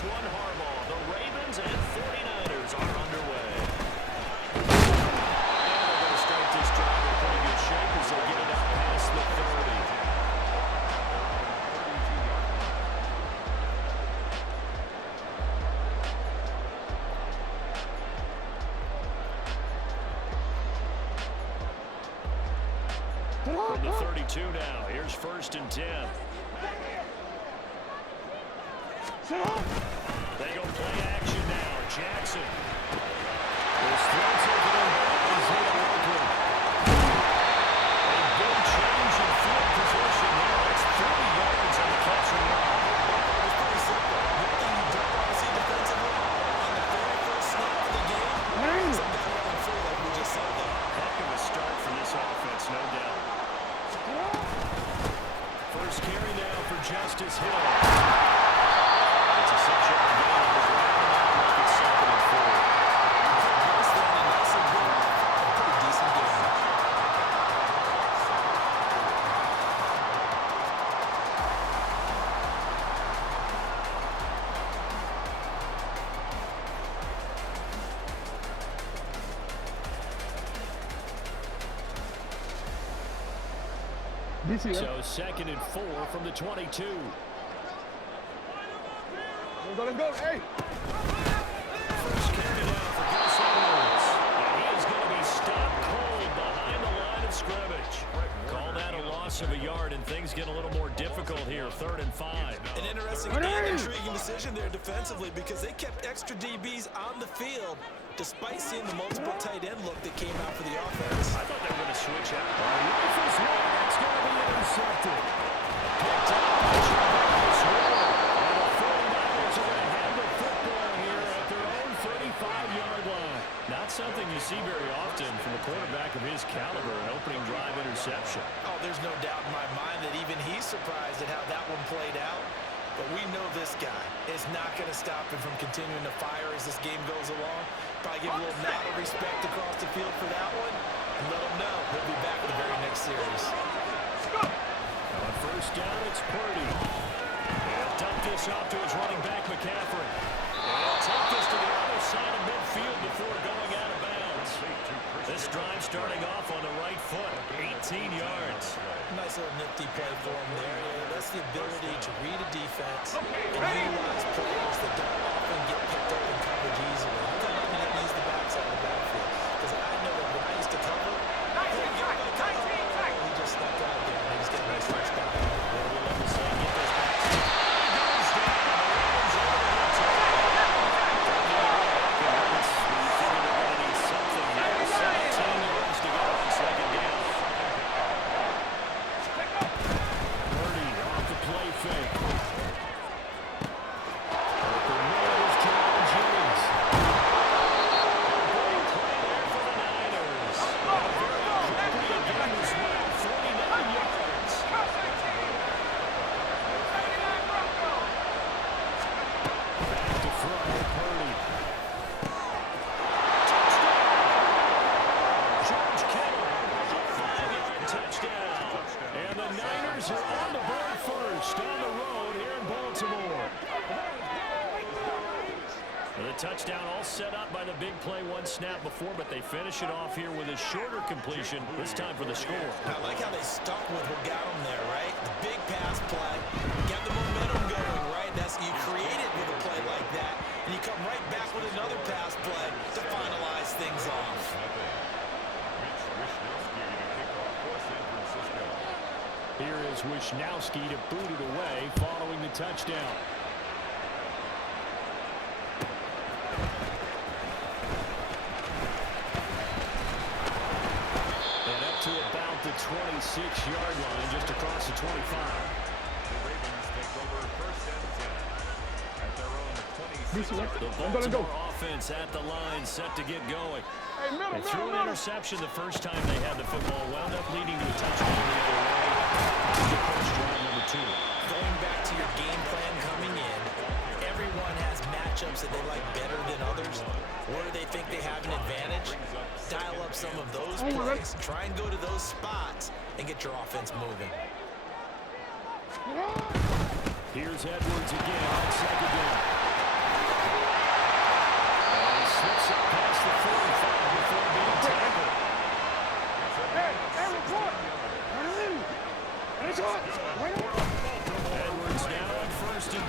this one, Harbaugh. The Ravens and 49ers are underway. And they're going to start this drive in pretty good shape as they get it out past the 30. From the 32 now, here's 1st and 10. They go play action now. Jackson. This throws it in. Isaiah Lincoln. A good change in field position now. It's 30 yards on the catch and run. It's pretty simple. One thing you don't want to see defensively on the very first snap of the game. Some guy running free like we just saw there. Heck of a start for this offense, no doubt. First carry now for Justice Hill. It's a 6-yard gain. It's 2nd and 4. Nice run and nice and good. A pretty decent game. So 2nd and 4 from the 22. Let's go. Hey. First carry now for Gus Edwards. And he is going to be stopped cold behind the line of scrimmage. Call that a loss of a yard, and things get a little more difficult here. 3rd and 5. An interesting and intriguing decision there defensively because they kept extra DBs on the field despite seeing the multiple tight end look that came out for the offense. I thought they were going to switch out. Rifles one. It's going to be intercepted. Picked up by Travis Ward. And the 49ers are going to have the football here at their own 35-yard line. Not something you see very often from a quarterback of his caliber, an opening drive interception. Oh, there's no doubt in my mind that even he's surprised at how that one played out. But we know this guy is not going to stop him from continuing to fire as this game goes along. Probably give a little nod of respect across the field for that one. And let him know he'll be back the very next series. On 1st down, it's Purdy. He'll dump this off to his running back, McCaffrey. And he'll take this to the other side of midfield before going out of bounds. This drive starting off on the right foot, 18 yards. Nice little nifty play for him there. That's the ability to read a defense and utilize players that don't often get picked up in coverage easily. I'm talking about when he needs the backside of the backfield. Because I know that when I used to cover, he just snuck out there and he was getting a nice first down. What do we love to say? Get those backs. He goes down. The Ravens are able to get to him. We figured they're going to need something here. 17 yards to go on 2nd down. Purdy off the play fake. Open middle is Jerome Jennings. Great play there for the Niners. A very appropriate game as well. 49 yards. Back to front, Purdy. George Kittle, a 5-yard touchdown. And the Niners are on the board first on the road here in Baltimore. The touchdown all set up by the big play one snap before, but they finish it off here with a shorter completion, this time for the score. I like how they stuck with what got them there, right? The big pass play, get the momentum going, right? That's you create it with a play like that, and you come right back with another pass play to finalize things off. Here is Wishnowsky to boot it away following the touchdown. And up to about the 26-yard line, just across the 25. The Ravens take over 1st and 10 at their own 26. The Baltimore offense at the line, set to get going. They threw an interception the first time they had the football, wound up leading to a touchdown the other way. Drive number 2. Going back to your game plan coming in, everyone has matchups that they like better than others. Where they think they have an advantage, dial up some of those plays, try and go to those spots, and get your offense moving. Here's Edwards again on 2nd down.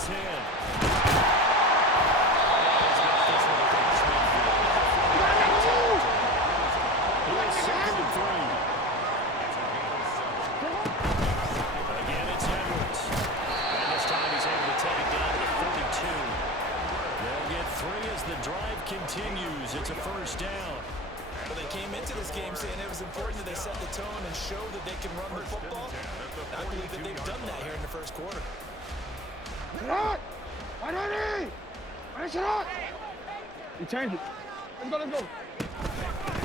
Here's 2nd and 3. Again, it's Edwards. And this time he's able to take it down to the 42. They'll get 3 as the drive continues. It's a first down. Well, they came into this game saying it was important that they set the tone and show that they can run the football. I believe that they've done that here in the first quarter. You change it. Let's go.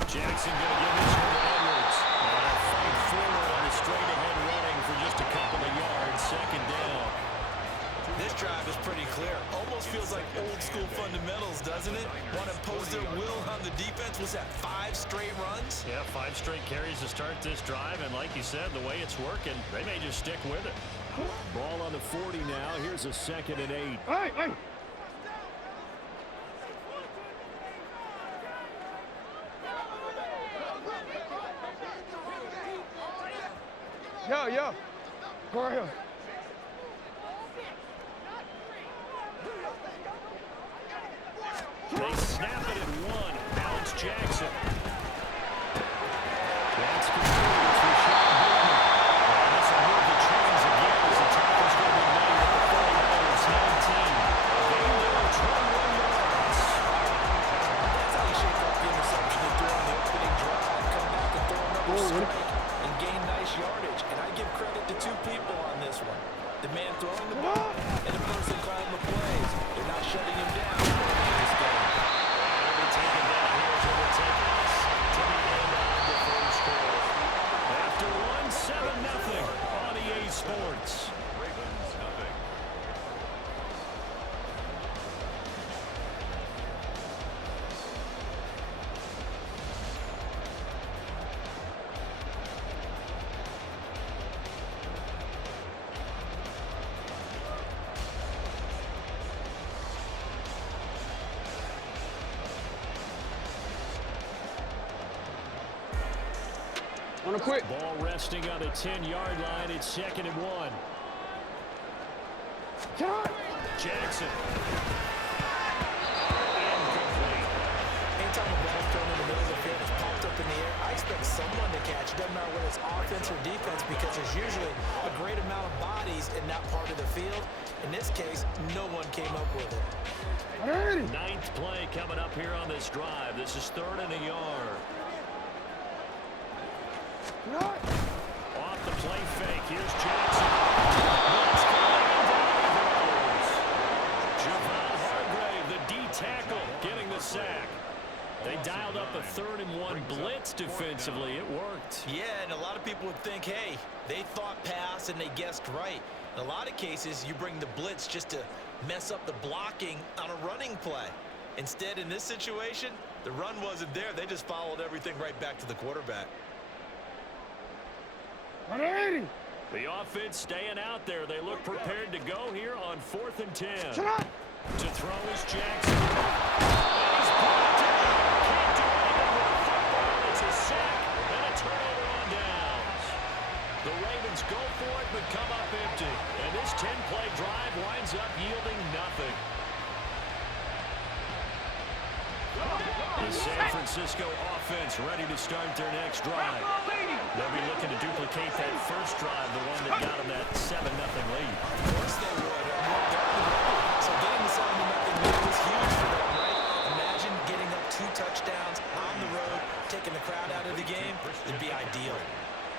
Jackson going to give this one to Edwards. And a fight forward on the straight-ahead running for just a couple of yards. 2nd down. This drive is pretty clear. Almost feels like old-school fundamentals, doesn't it? Want to impose their will on the defense. Was that 5 straight runs? Yeah, 5 straight carries to start this drive. And like you said, the way it's working, they may just stick with it. Ball on the 40 now. Here's a 2nd and 8. Hey. Yeah. Go right here. They snap it at 1. Alex Jackson. That's complete. It's Rashad Bateman. And this will move the chains again as the tackle's going to be made at the 49ers 19. Gain there of 21 yards. That's how you shake off the interception they threw on the opening drive. Come back and throw another strike and gain nice yardage. And I give credit to 2 people on this one. The man throwing the ball and the person calling the plays. They're not shutting him down. After 1-7-0 on EA Sports. Ravens nothing. On a quick. Ball resting on the 10-yard line. It's 2nd and 1. Jackson. Incomplete. Anytime a ball thrown in the middle of the field is popped up in the air, I expect someone to catch. Doesn't matter whether it's offense or defense, because there's usually a great amount of bodies in that part of the field. In this case, no one came up with it. 9th play coming up here on this drive. This is 3rd and a yard. Off the play fake. Here's Jackson. Blitz coming and down he goes. Javon Hargrave, the D tackle, getting the sack. They dialed up a 3rd and 1 blitz defensively. It worked. Yeah, and a lot of people would think, hey, they thought pass and they guessed right. In a lot of cases, you bring the blitz just to mess up the blocking on a running play. Instead, in this situation, the run wasn't there. They just followed everything right back to the quarterback. The offense staying out there. They look prepared to go here on 4th and 10. To throw is Jackson. And he's brought down. Can't do anything with the football. It's a sack and a turnover on downs. The Ravens go for it but come up empty. And this 10-play drive winds up yielding nothing. The San Francisco offense ready to start their next drive. They'll be looking to duplicate that first drive, the one that got them that 7-0 lead. Of course they would. So getting the 7-0 lead was huge for them, right? Imagine getting up 2 touchdowns on the road, taking the crowd out of the game. It'd be ideal.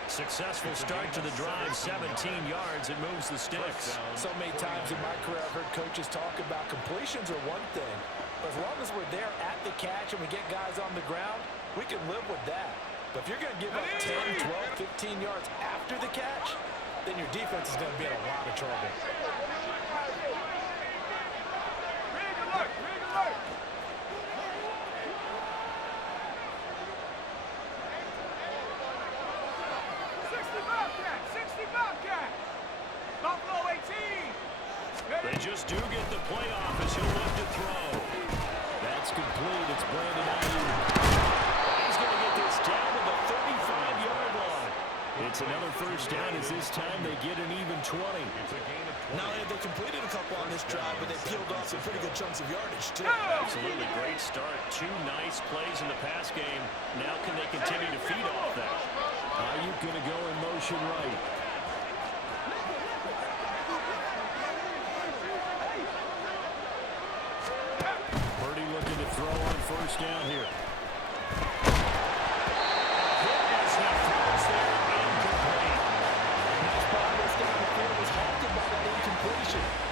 Successful start to the drive, 17 yards. It moves the sticks. So many times in my career I've heard coaches talk about completions are one thing, but as long as we're there at the catch and we get guys on the ground, we can live with that. But if you're going to give up 10, 12, 15 yards after the catch, then your defense is going to be in a lot of trouble. They just do get the playoff as he'll live to throw. That's complete. It's Brandon Ayuk. He's going to get this down to the 35-yard line. It's another first down as this time they get an even 20. It's a gain of Not only have they completed a couple on this drive, but they peeled off some pretty good chunks of yardage, too. Absolutely great start. 2 nice plays in the pass game. Now can they continue to feed off that? Ayuk going to go in motion right. Purdy looking to throw on first down here.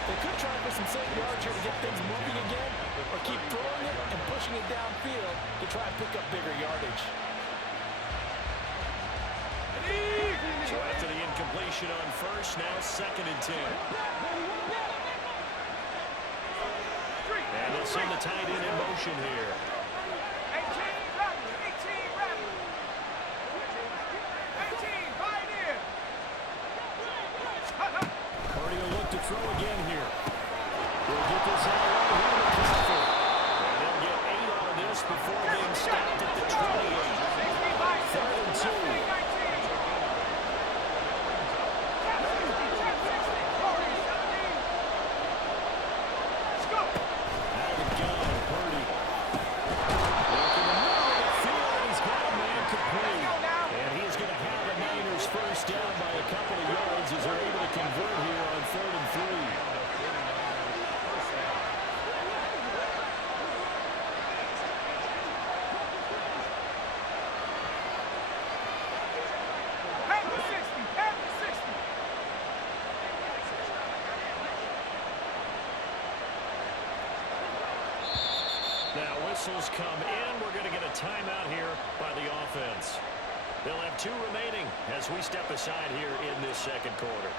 They could try for some safe yards here to get things moving again, or keep throwing it and pushing it downfield to try and pick up bigger yardage. So after the incompletion on first, now 2nd and 10. And they'll send the tight end in motion here. Purdy will look to throw again here. We'll get this out right here to McCaffrey. And they'll get 8 on this before being stopped at the 28. 3rd and 2. Now whistles come in. We're going to get a timeout here by the offense. They'll have 2 remaining as we step aside here in this 2nd quarter.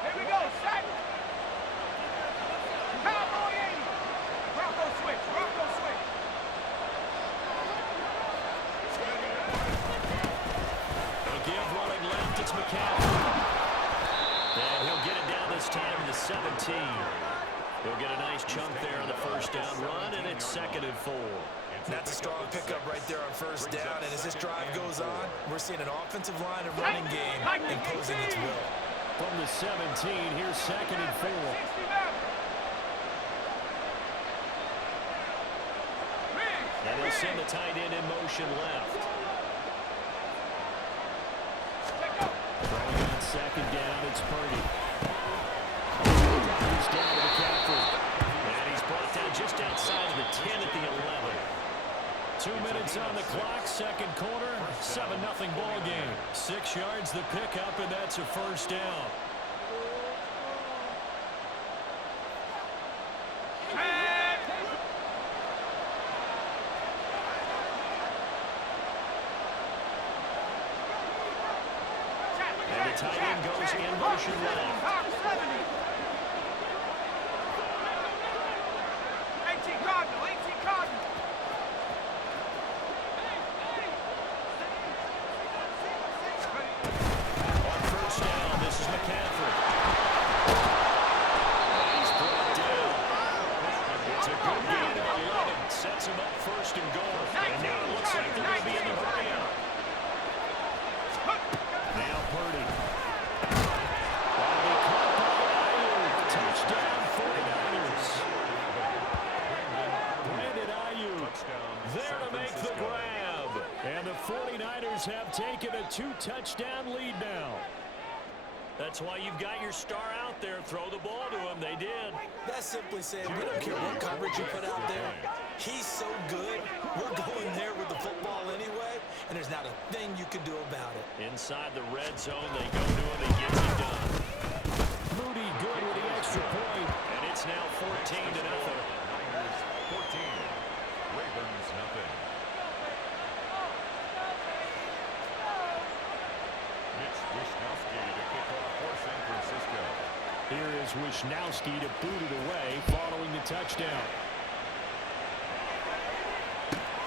Here we go, set. Cowboy 80. Rocco switch, Rocco switch. They'll give running left. It's McCaffrey. And he'll get it down this time in the 17. He'll get a nice chunk there on the first down run, and it's 2nd and 4. That's a strong pickup right there on first down, and as this drive goes on, we're seeing an offensive line and running game imposing its will. From the 17, here's 2nd and 4. And they'll send the tight end in motion left. Throwing on 2nd down, it's Purdy. He's down to McCaffrey. And he's brought down just outside of the 10 at the 11. 2 minutes on the clock, 2nd quarter, 7-0 ball game. 6 yards the pickup, and that's a first down. And the tight end goes in motion left. 18 Cardinal, 18 Cardinal. On first down, this is McCaffrey. He's brought down. It's a good gain of 11. Sets him up 1st and goal. And now it looks like they're going to be in the hurry out. Now Purdy. Touchdown 49ers. Brandon Ayuk there to make the grab. And the 49ers have taken a 2-touchdown lead now. That's why you've got your star out there. Throw the ball to him. They did. That's simply saying we don't care what coverage you put out there. He's so good, we're going there with the football anyway, and there's not a thing you can do about it. Inside the red zone, they go to him. He gets it done. Moody good with the extra point. And it's now 14-0. Niners 14. Ravens nothing. Mitch Wishnowsky to kick off for San Francisco. Here is Wishnowsky to boot it away following the touchdown.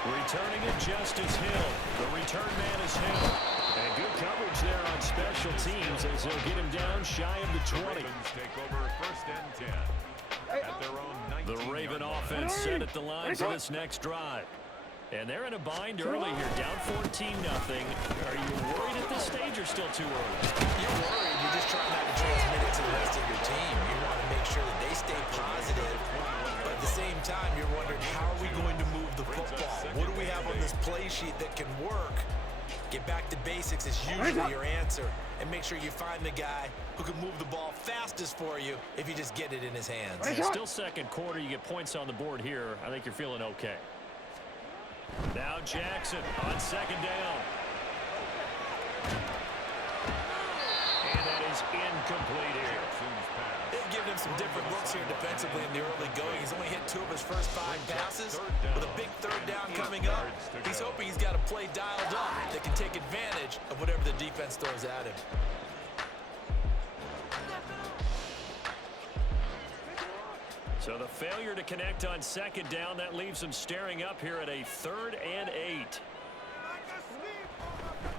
Returning it, Justice Hill. The return man is Hill. And good coverage there on special teams as they'll get him down shy of the 20. Ravens take over 1st and 10 at their own 19. The Raven offense set at the line for this next drive. And they're in a bind early here, down 14-0. Are you worried at this stage or still too early? You're worried. You're just trying not to transmit it to the rest of your team. You want to make sure that they stay positive. But at the same time, you're wondering, how are we going to move the football? What do we have on this play sheet that can work? Get back to basics is usually your answer. And make sure you find the guy who can move the ball fastest for you if you just get it in his hands. Still second quarter. You get points on the board here. I think you're feeling okay. Now Jackson on second down. And that is incomplete here. They've given him some different looks here defensively in the early going. He's only hit 2 of his first 5 passes. With a big third down coming up, he's hoping he's got a play dialed up that can take advantage of whatever the defense throws at him. So the failure to connect on second down, that leaves them staring up here at a 3rd and 8.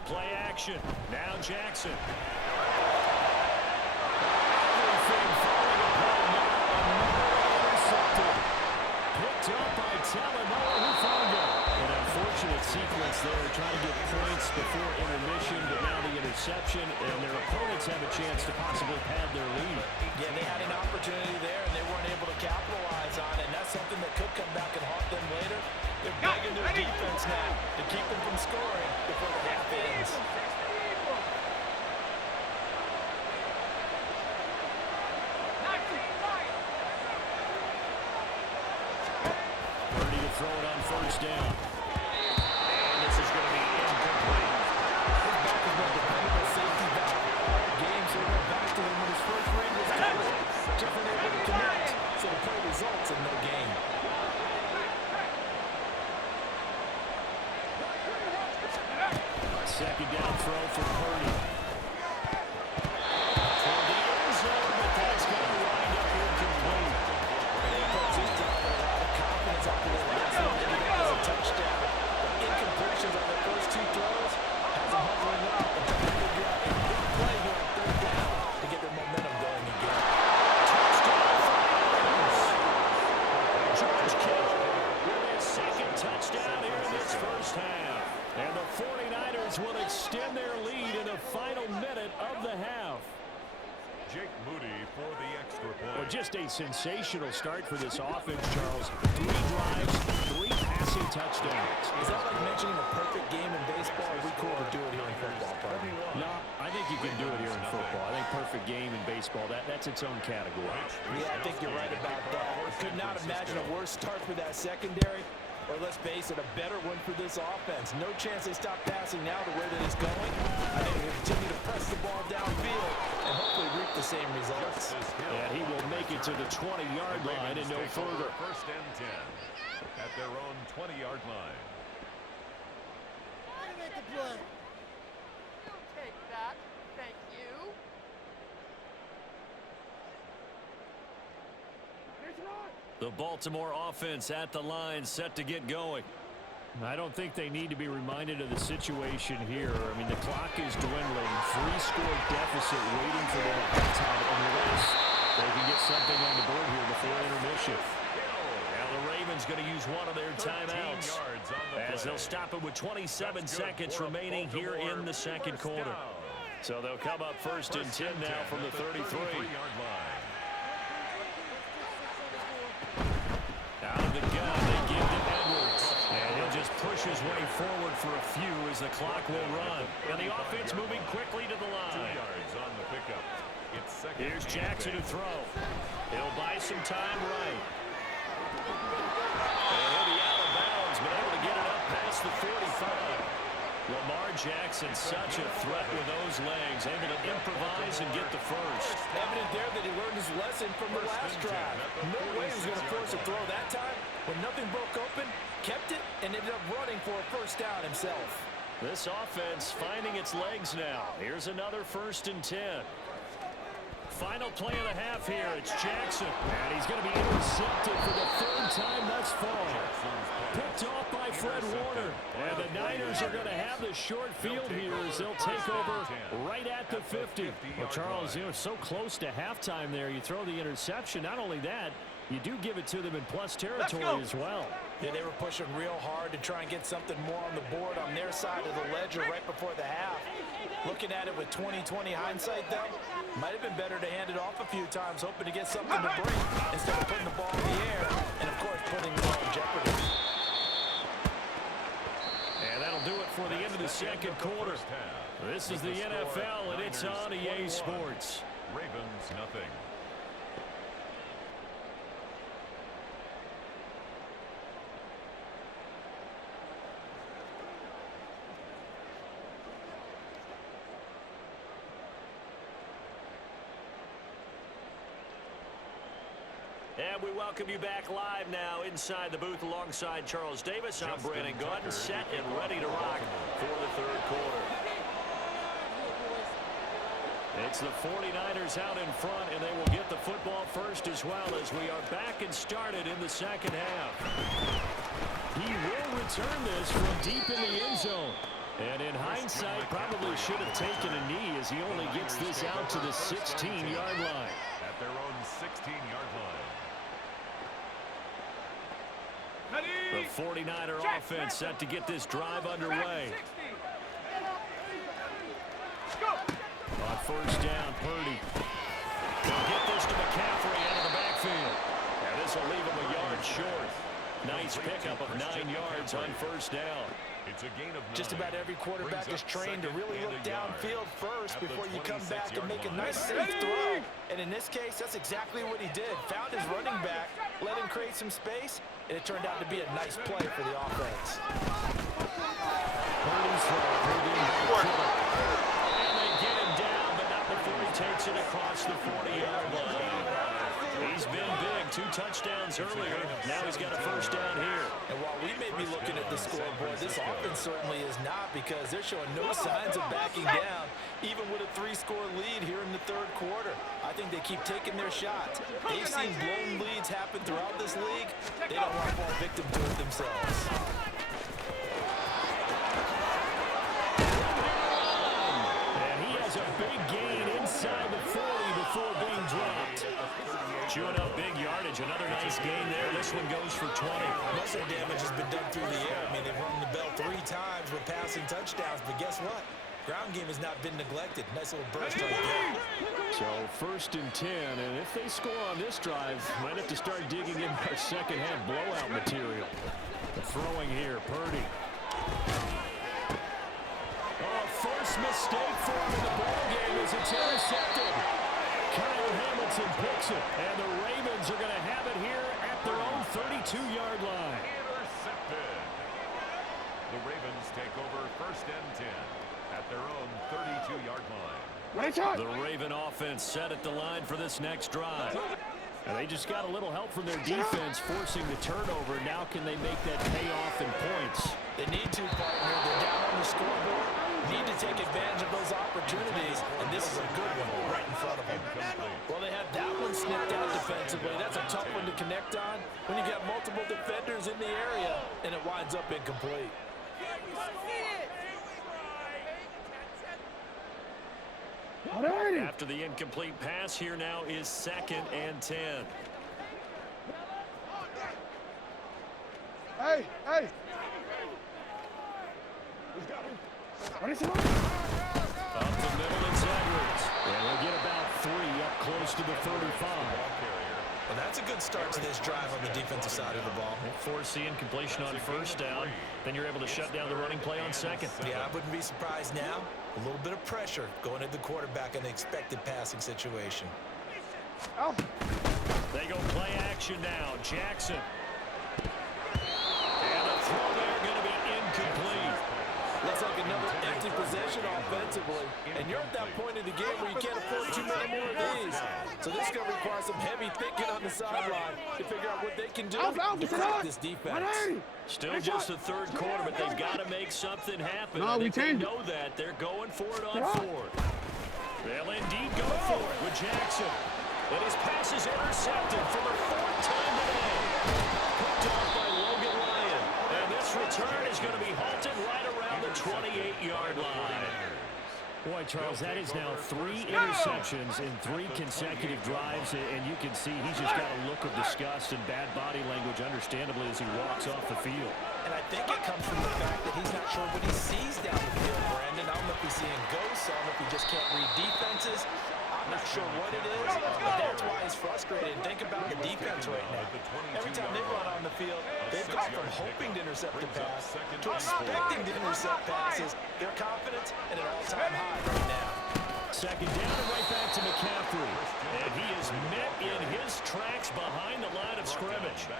Play action. Now Jackson. Everything falling apart now. Another intercepted. Picked up by Talanoa Hufanga. An unfortunate sequence there, trying to get points before intermission, but now the interception, and their opponents have a chance to possibly pad their lead. Yeah, they had an opportunity there, and they weren't able to capitalize on it, and that's something that could come back and haunt them later. They're begging their defense now to keep them from scoring before the half ends. Purdy to throw it on first down. And this is going to be incomplete. His back is more dependable safety back. Game, so he went back to him when his first read was covered. Just unable to connect, so the play results in no gain. Second down throw for Purdy. Toward the end zone, but that's going to wind up incomplete. Confidence after the last one that he got as a touchdown. Incompletions on the first 2 throws has them hovering up and trying to figure out a big play here on 3rd down to get their momentum going again. George Kittle with his second touchdown here in this first half. And the 49ers will extend their lead in the final minute of the half. Jake Moody for the extra point. Well, just a sensational start for this offense, Charles. 3 drives, 3 passing touchdowns. Is that like mentioning a perfect game in baseball? Or we cool to do it here in football, probably? No, I think you can do it here in football. I think perfect game in baseball, that's its own category. Yeah, I think you're right about that. Could not imagine a worse start for that secondary. Or let's face it, a better one for this offense. No chance they stop passing now the way that it's going. I think they'll continue to press the ball downfield and hopefully reap the same results. And he will make it to the 20-yard line and no further. 1st and 10 at their own 20-yard line. Make the play. You'll take that. Thank you. The Baltimore offense at the line, set to get going. I don't think they need to be reminded of the situation here. I mean, the clock is dwindling. 3-score deficit waiting for them at halftime unless they can get something on the board here before intermission. Now the Ravens going to use one of their timeouts as they'll stop it with 27 seconds remaining here in the second quarter. So they'll come up 1st and 10 now from the 33-yard line. Out of the gun, they give to Edwards. And he'll just push his way forward for a few as the clock will run. And the offense moving quickly to the line. 2 yards on the pickup. It's Here's Jackson to throw. He'll buy some time right. And he'll be out of bounds, but able to get it up past the 45. Lamar Jackson, such a threat with those legs, able to improvise and get the first. Evident there that he learned his lesson from the last drive. No way he was going to force a throw that time. When nothing broke open, kept it, and ended up running for a first down himself. This offense finding its legs now. Here's another 1st and 10. Final play of the half here. It's Jackson. And he's going to be intercepted for the 3rd time thus far. Picked off by Fred Warner. And the Niners are going to have the short field here as they'll take over right at the 50. Well, Charles, so close to halftime there. You throw the interception. Not only that, you do give it to them in plus territory as well. Yeah, they were pushing real hard to try and get something more on the board on their side of the ledger right before the half. Looking at it with 20/20 hindsight, though, might have been better to hand it off a few times, hoping to get something to break instead of putting the ball in the air and, of course, putting the ball in jeopardy. And that'll do it for the end of the second quarter. This is the NFL, and it's on EA Sports. Ravens nothing. And we welcome you back live now inside the booth alongside Charles Davis. I'm Brandon Gaudin, set and ready to rock for the third quarter. It's the 49ers out in front, and they will get the football first as well as we are back and started in the second half. He will return this from deep in the end zone. And in hindsight, probably should have taken a knee as he only gets this out to the 16-yard line. At their own 16-yard line. The 49er offense set to get this drive underway. On first down, Purdy. They'll get this to McCaffrey out of the backfield. And this will leave him a yard short. Nice pickup of 9 yards on first down. It's a gain of 9. Just about every quarterback is trained to really look downfield first before you come back and make a nice safe throw. And in this case, that's exactly what he did. Found his running back, let him create some space, and it turned out to be a nice play for the offense. Purdy's throw. And they get him down, but not before he takes it across the 40-yard line. He's been big. 2 touchdowns earlier. Now he's got a first down here. And while we may be looking at the scoreboard, this offense certainly is not, because they're showing no signs of backing down, even with a 3-score lead here in the third quarter. I think they keep taking their shots. They've seen blown leads happen throughout this league. They don't want to fall victim to it themselves. And he has a big gain inside the 40 before being dropped. Chewing up big yardage. Another nice gain there. This one goes for 20. Most of the damage has been done through the air. I mean, they've rung the bell 3 times with passing touchdowns, but guess what? Ground game has not been neglected. Nice little burst right there. So first and 10, and if they score on this drive, might have to start digging in our second half blowout material. The throwing here, Purdy. Oh, first mistake for him in the ballgame as it's intercepted. Kyle Hamilton picks it, and the Ravens are going to have it here at their own 32-yard line. Intercepted. The Ravens take over first and 10 at their own 32-yard line. The Raven offense set at the line for this next drive. And they just got a little help from their defense forcing the turnover. Now can they make that pay off in points? They need to, partner. They're down on the scoreboard. Need to take advantage of those opportunities, and this is a good one right in front of them. Well, they have that one snipped out defensively. That's a tough one to connect on when you got multiple defenders in the area, and it winds up incomplete. After the incomplete pass, here now is second and 10. Hey! Up the middle, it's Edwards. And we'll get about 3 up close to the 35. Well, that's a good start to this drive on the defensive side of the ball. Force the incompletion on first down. Then you're able to shut down the running play on second. Yeah, I wouldn't be surprised now. A little bit of pressure going at the quarterback in the expected passing situation. They go play action now. Jackson. And the throw there going to be incomplete. Looks like another empty possession offensively. And you're at that point in the game where you can't afford too many more of these. So this is going to require some heavy thinking on the sideline to figure out what they can do to crack this defense. Still just the third quarter, but they've got to make something happen. No, we they know that. They're going for it on 4. They'll indeed go for it with Jackson. And his pass is intercepted for the 4th time today. Picked off by Logan Lyon. And this return is going to be halted right around the 28-yard line. Boy, Charles, that is now 3 interceptions in 3 consecutive drives, and you can see he's just got a look of disgust and bad body language, understandably, as he walks off the field. And I think it comes from the fact that he's not sure what he sees down the field, Brandon. I don't know if he's seeing ghosts. I don't know if he just can't read defenses. I'm not sure what it is, but that's why he's frustrated. And think about the defense right now. Every time they run on the field, they've gone from hoping to intercept a pass to expecting to intercept passes. Their confidence at an all-time high right now. Second down and right back to McCaffrey. And he is met in his tracks behind the line of scrimmage.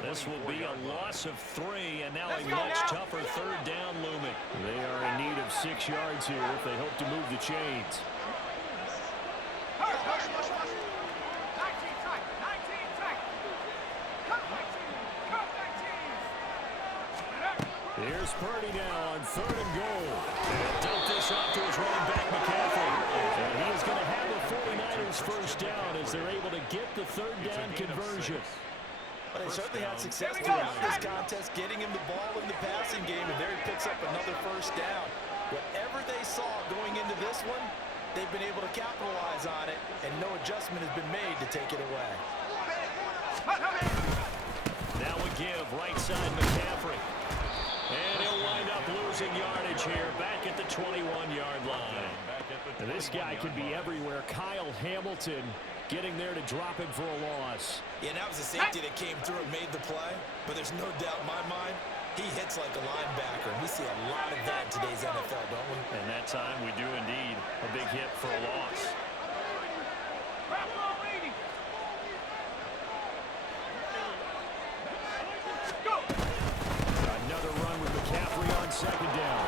This will be a loss of 3, and now a much tougher third down looming. They are in need of 6 yards here if they hope to move the chains. 19 tight. 19 tight. Cut 19. Cut 19. Here's Purdy now on 3rd and goal. And dump this off to his running back, McCaffrey. And he is going to have the 49ers first down as they're able to get the third down conversion. But they certainly had success throughout this contest, getting him the ball in the passing game, and there he picks up another first down. Whatever they saw going into this one, they've been able to capitalize on it, and no adjustment has been made to take it away. Now a give, right side McCaffrey. And he'll wind up losing yardage here, back at the 21-yard line. And this guy can be everywhere. Kyle Hamilton getting there to drop him for a loss. Yeah, and that was a safety that came through and made the play, but there's no doubt in my mind, he hits like a linebacker. We see a lot of that in today's NFL, don't we? And that time we do indeed. A big hit for a loss. Another run with McCaffrey on second down.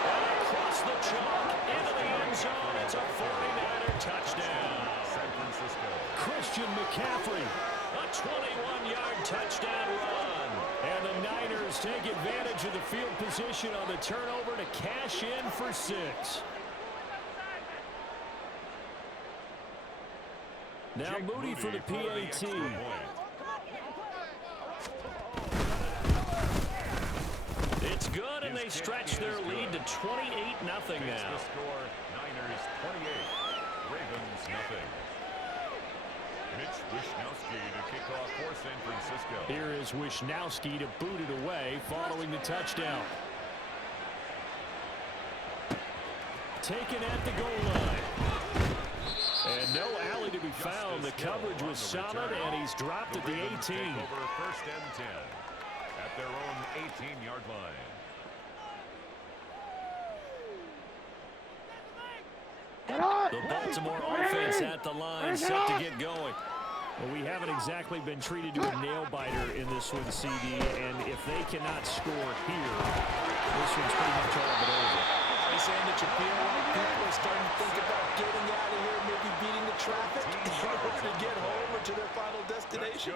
And across the chalk into the end zone. It's a 49er touchdown. San Francisco. Christian McCaffrey, a 21-yard touchdown run. And the Niners take advantage of the field position on the turnover to cash in for 6. Now Moody for the PAT. It's good, and they stretch their lead to 28-0 now. The score, Niners 28, Ravens nothing. Mitch Wishnowsky to kick off for San Francisco. Here is Wishnowsky to boot it away following the touchdown. Taken at the goal line. And no alley to be found. The coverage was solid, and he's dropped at the 18. Take over first and 10 at their own 18-yard line. The Baltimore offense at the line, set to get going. Well, we haven't exactly been treated to a nail-biter in this one, CD, and if they cannot score here, this one's pretty much all but over. Are you saying that you feel like people are starting to think about getting out of here, maybe beating the traffic in order to get home or to their final destination?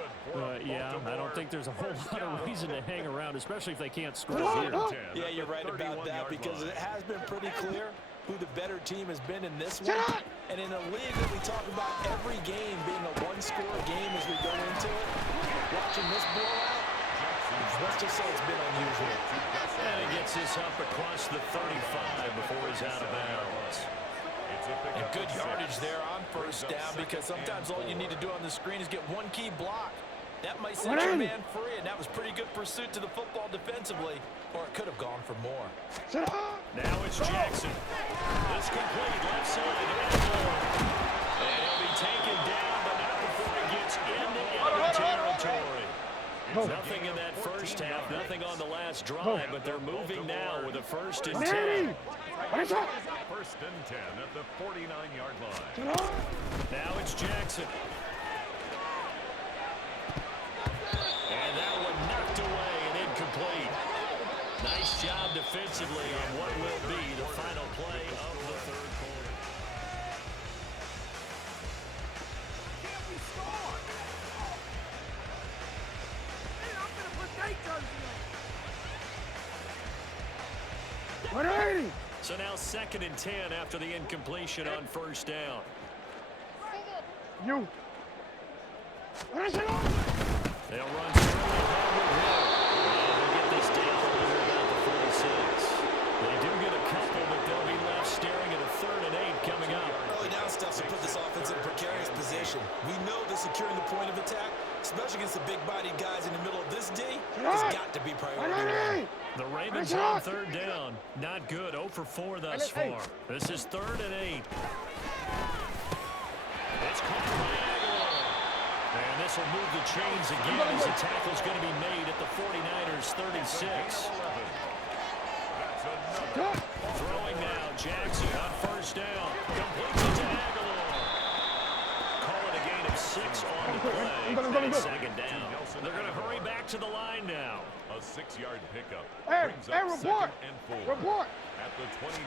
Yeah, I don't think there's a whole lot of reason to hang around, especially if they can't score here. Yeah, you're right about that, because it has been pretty clear who the better team has been in this one. And in a league that we talk about every game being a one-score game as we go into it, watching this blowout, let's just say it's been unusual. And he gets this up across the 35 before he's out of bounds. And good yardage there on first down, because sometimes all you need to do on the screen is get one key block. That might set your man free, and that was pretty good pursuit to the football defensively, or it could have gone for more. Now it's Jackson. This complete left side. And he'll be taken down, but not before he gets into enemy territory. Nothing in that first half, nothing on the last drive, but they're moving now with a 1st and 10. First and 10 at the 49-yard line. Now it's Jackson. And that one knocked away and incomplete. Nice job defensively on what will be the final play of the third quarter. Can't we score? Man, I'm going to put Nate jersey on. So now 2nd and 10 after the incompletion on first down. You. They'll run straight ahead with him. And they'll get this down over about the 46. They do get a securing the point of attack, especially against the big-bodied guys in the middle of this D, has got to be priority one. The Ravens on third down. Not good. 0 for 4 thus far. This is 3rd and 8. It's caught by Aguilar. And this will move the chains again as the tackle's going to be made at the 49ers 36. Throwing now. Jackson on first down. Completes it to Aguilar. Call it a gain of 6 on the play. And second down. They're going to hurry back to the line now. A 6-yard pickup. Hey, Brings up report. 2nd and 4. Report. At the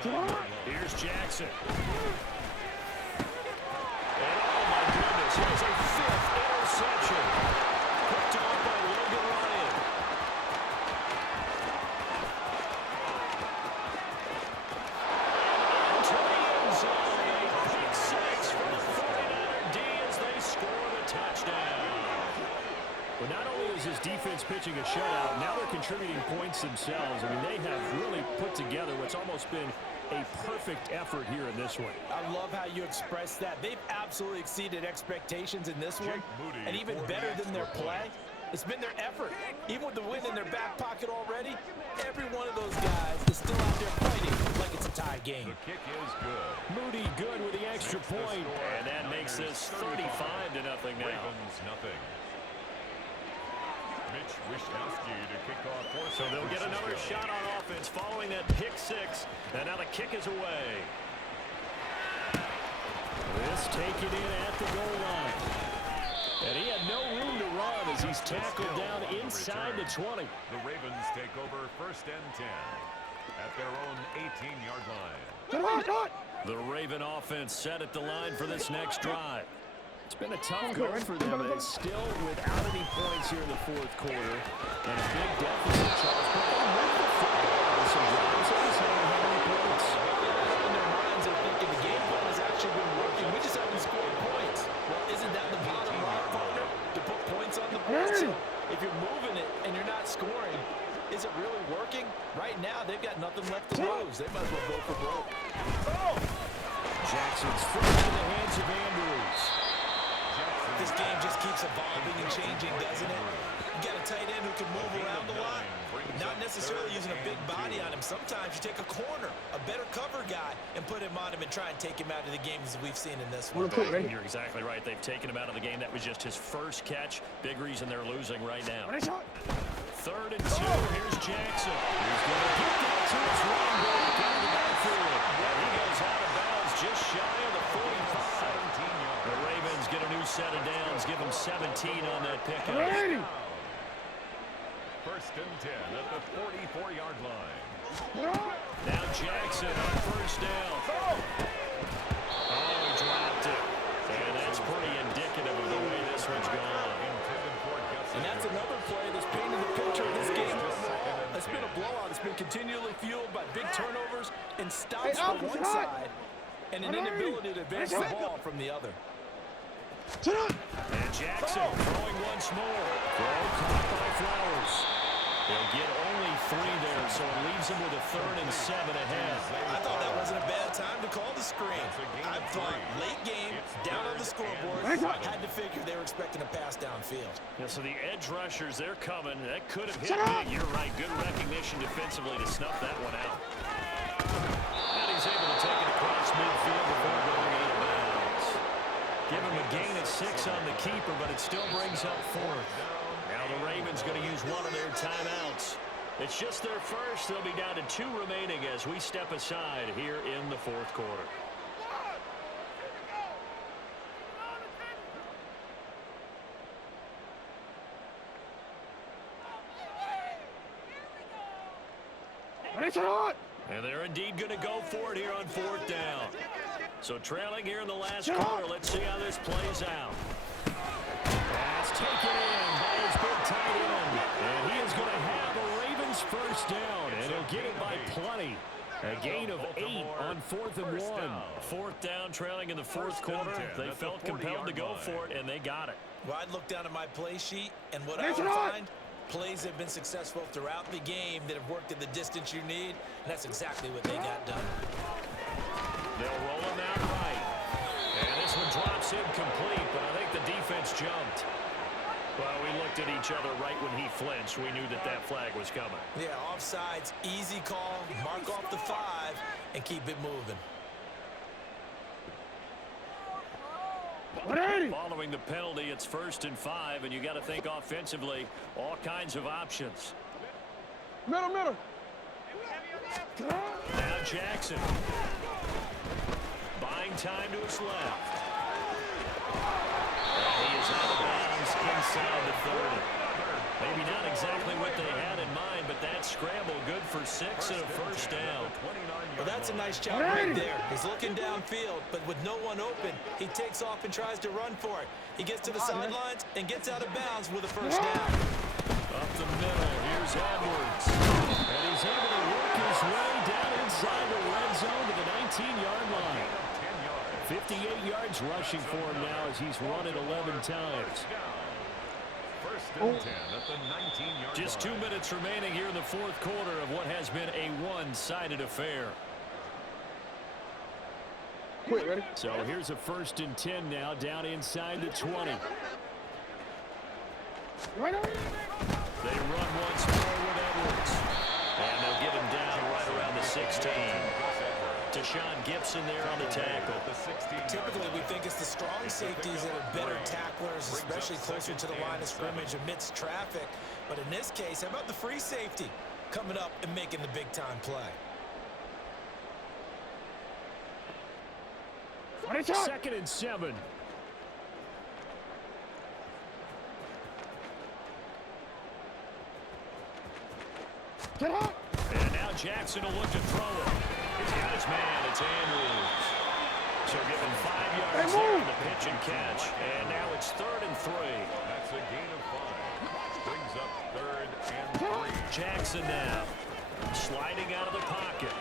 29-yard line. Here's Jackson. And oh my goodness, here's a 5th interception. Picked off by Logan Ryan. And into the end zone. A pick 6 for the 49er D as they score the touchdown. But not only is his defense pitching a shutout, now they're contributing points themselves. I mean, they have really put together what's almost been a perfect effort here in this one. I love how you express that. They've absolutely exceeded expectations in this one. And even better than their play, it's been their effort. Even with the win in their back pocket already, every one of those guys is still out there fighting like it's a tie game. The kick is good. Moody good with the extra point. And that makes this 35-0 now. Ravens nothing. Mitch Wishnowsky to kick off for So they'll get another shot on offense following that pick 6. And now the kick is away. This taken in at the goal line. And he had no room to run as he's tackled down inside the 20. The Ravens take over 1st and 10 at their own 18-yard line. The Raven offense set at the line for this next drive. It's been a tough go for them, and still without any points here in the 4th quarter. And a big deficit, Charles. But they win the football with some drives. They just haven't had any points. In their minds, they're thinking the game plan has actually been working. We just haven't scored points. Well, isn't that the bottom line, partner? To put points on the board? So if you're moving it and you're not scoring, is it really working? Right now, they've got nothing left to lose. They might as well go for broke. Jackson's thrown in the hands of Andrews. This game just keeps evolving and changing, doesn't it? You got a tight end who can move around a lot. Not necessarily using a big body on him. Sometimes you take a corner, a better cover guy, and put him on him and try and take him out of the game as we've seen in this one. You're exactly right. They've taken him out of the game. That was just his first catch. Big reason they're losing right now. 3rd and 2. Here's Jackson. He's going to get that to his running back out of the backfield. And he goes out of bounds just shy of the 45. The Ravens get a new set of downs. Give them 17 on that pickup. 1st and 10 at the 44-yard line. Now Jackson on first down. Oh, he dropped it. And that's pretty indicative of the way this one's gone. And that's another play that's painted the picture of this game. It's been a blowout. It's been continually fueled by big turnovers and stops from one side and an inability to advance the ball from the other. And Jackson throwing once more. Throw caught by Flowers. They'll get only 3 there, so it leaves them with a 3rd and 7 ahead. I thought that wasn't a bad time to call the screen. I thought late game, down on the scoreboard, had to figure they were expecting a pass downfield. Yeah, so the edge rushers, they're coming. That could have hit big. You're right. Good recognition defensively to snuff that one out. And he's able to take it across midfield before going out of bounds. Give him a gain of 6 on the keeper, but it still brings up 4th. Now the Ravens going to use one of their timeouts. It's just their first. They'll be down to 2 remaining as we step aside here in the 4th quarter. And they're indeed going to go for it here on 4th down. So trailing here in the last quarter. Let's see how this plays out. Pass taken in by his big tight end. And he is going to have a Ravens first down. And he'll get it by plenty. A gain of 8 on 4th and 1. 4th down, trailing in the 4th quarter. They felt compelled to go for it, and they got it. Well, I'd look down at my play sheet, and what I would find, plays have been successful throughout the game that have worked at the distance you need, and that's exactly what they got done. They'll roll him out right. And this one drops incomplete, but I think the defense jumped. at each other right when he flinched. We knew that that flag was coming. Yeah, offsides, easy call, mark off the 5, and keep it moving. Following the penalty, it's 1st and 5, and you got to think offensively, all kinds of options. Middle. Now Jackson. Buying time to his left. And he is out of bounds inside the 30. Maybe not exactly what they had in mind, but that scramble good for 6 and a first down. Well, that's a nice job right there. He's looking downfield, but with no one open, he takes off and tries to run for it. He gets to the sidelines and gets out of bounds with a first down. Up the middle, here's Edwards. And he's able to work his way down inside the red zone to the 19-yard line. 58 yards rushing for him now as he's run it 11 times. First and 10 at the 19-yard line. Just 2 minutes remaining here in the 4th quarter of what has been a one-sided affair. Ready? So here's a 1st and 10 now down inside the 20. Right on. They run once more with Edwards. And they'll get him down right around the 16. Deshaun Gibson there on the tackle. Typically, we think it's the strong safeties that are better tacklers, especially closer to the line of scrimmage amidst traffic. But in this case, how about the free safety coming up and making the big-time play? 2nd and 7. Get out. And now Jackson will look to throw it. He's got his man. It's Andrews. So give him 5 yards there on the pitch and catch. And now it's 3rd and 3. That's a gain of 5. Brings up 3rd and 3. Jackson now sliding out of the pocket.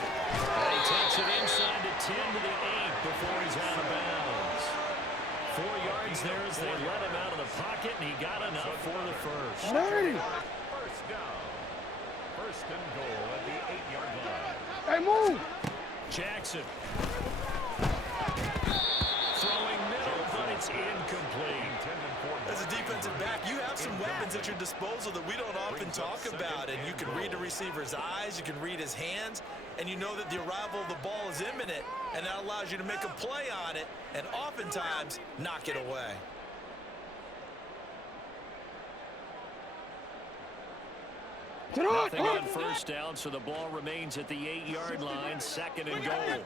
And he takes it inside the 10 to the 8 before he's out of bounds. 4 yards there as they let him out of the pocket, and he got enough for the first. First down. 1st and goal at the 8-yard line. Hey, move. Jackson. Throwing middle, but it's incomplete. As a defensive back, you have some weapons at your disposal that we don't often talk about. And you can read the receiver's eyes, you can read his hands, and you know that the arrival of the ball is imminent, and that allows you to make a play on it and oftentimes knock it away. Nothing on first down, so the ball remains at the 8-yard line, 2nd and goal.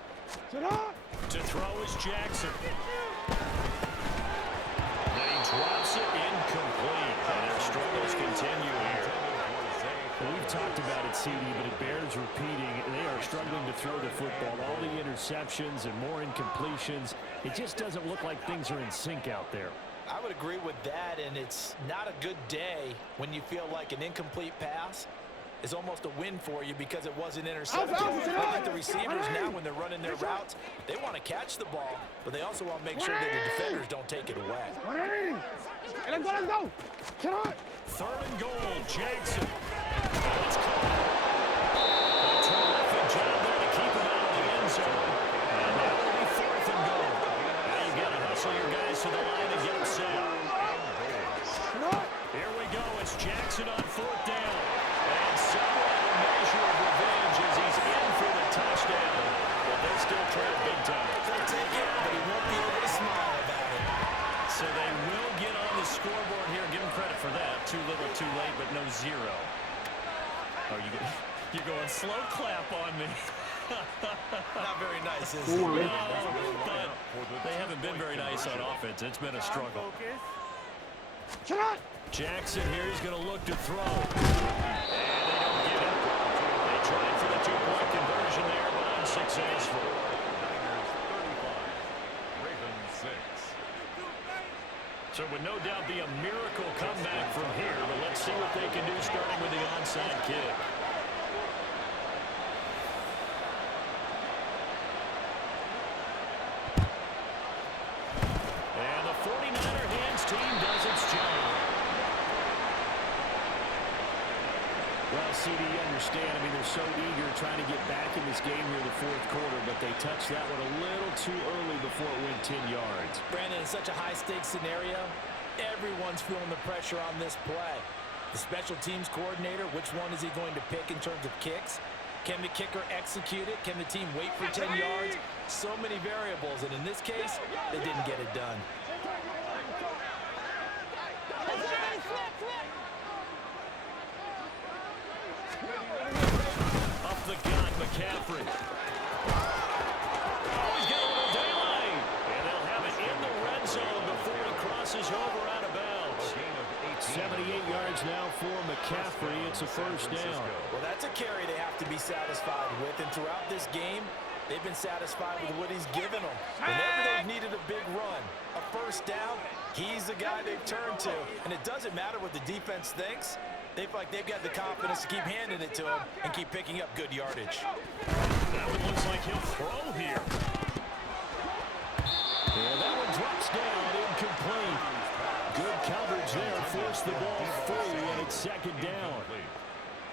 To throw is Jackson. And he drops it incomplete. And their struggles continue here. We've talked about it, CD, but it bears repeating. They are struggling to throw the football. All the interceptions and more incompletions. It just doesn't look like things are in sync out there. I would agree with that, and it's not a good day when you feel like an incomplete pass is almost a win for you because it wasn't intercepted. I think the receivers now, when they're running their routes, they want to catch the ball, but they also want to make sure that the defenders don't take it away. Let's go. 3rd and goal, Jackson. It's caught. A terrific job there to keep him out of the end zone. And that will be 4th and goal. Now you got to hustle your guys to the line and get them set. Here we go. It's Jackson on 4th down. And somewhat of a measure of revenge as he's in for the touchdown. But they still trail big time. They'll take it, but he won't be able to smile about it. So they will get on the scoreboard here. Give him credit for that. Too little, too late, but no 0. Oh, you're going slow clap on me. Not very nice, is it? No, but they haven't been very nice on offense. It's been a struggle. Jackson here is going to look to throw. And they don't get it. They tried for the 2-point conversion there, but unsuccessful. Niners 35. Ravens 6. So it would no doubt be a miracle comeback from here, but let's see what they can do starting with the onside kick. And the 49er hands team does its job. Well, CD, you understand. I mean, they're so eager trying to get back in this game here in the 4th quarter, but they touched that one a little too early before it went 10 yards. Brandon, in such a high-stakes scenario, Everyone's feeling the pressure on this play. The special teams coordinator, which one is he going to pick in terms of kicks? Can the kicker execute it? Can the team wait for 10 yards? So many variables, and in this case, they didn't get it done. Up the gun, McCaffrey. Oh, he's got a little daylight. And they'll have it in the red zone before he crosses over out of bounds. 78 yards now for McCaffrey. It's a first down. Well, that's a carry they have to be satisfied with, and throughout this game, they've been satisfied with what he's given them. Whenever they've needed a big run, a first down, he's the guy they've turned to. And it doesn't matter what the defense thinks. They feel like they've got the confidence to keep handing it to him and keep picking up good yardage. That one looks like he'll throw here. And that one drops down, incomplete. Good coverage there, forced the ball free, and it's second down.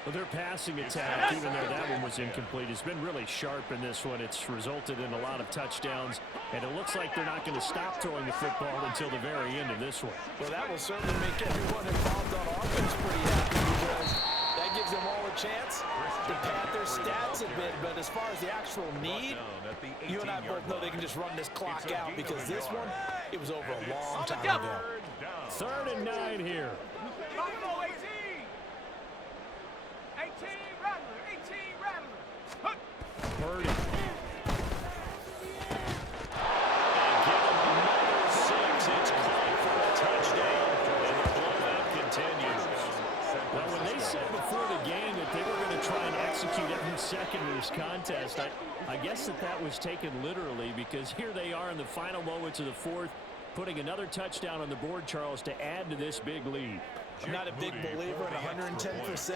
Well, their passing attack, even though that one was incomplete, has been really sharp in this one. It's resulted in a lot of touchdowns, and it looks like they're not going to stop throwing the football until the very end of this one. Well, that will certainly make everyone involved on offense pretty happy because that gives them all a chance to pad their stats a bit. But as far as the actual need, you and I both know they can just run this clock out because this one, it was over a long time ago. 3rd and 9 here. Buffalo 18. 18 Rattler. 18 Rattler. Huck. Purdy. And give him another 6. It's caught for a touchdown. And the blowout continues. Well, when they said before the game that they were going to try and execute every second of this contest, I guess that was taken literally because here they are in the final moments of the fourth, putting another touchdown on the board, Charles, to add to this big lead. I'm not a big believer in 110%,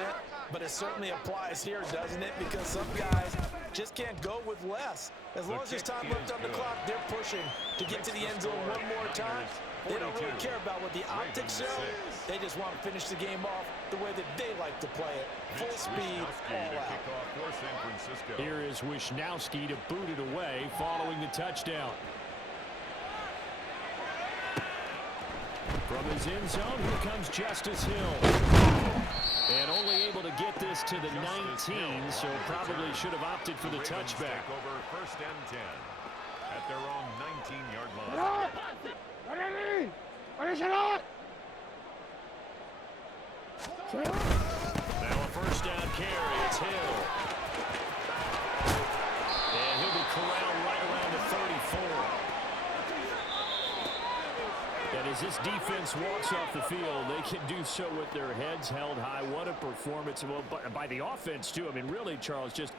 but it certainly applies here, doesn't it? Because some guys just can't go with less. As long as there's time left on the clock, they're pushing to get to the end zone one more time. They don't really care about what the optics show. They just want to finish the game off the way that they like to play it. Full speed, all out. Here is Wisnowski to boot it away following the touchdown. From his end zone, here comes Justice Hill. And only able to get this to the 19, so probably should have opted for the touchback. Over 1st and 10 at their own 19-yard line. Now a first down carry. It's Hill. And he'll be corralled right around the 34. And as this defense walks off the field, they can do so with their heads held high. What a performance by the offense, too. I mean, really, Charles, just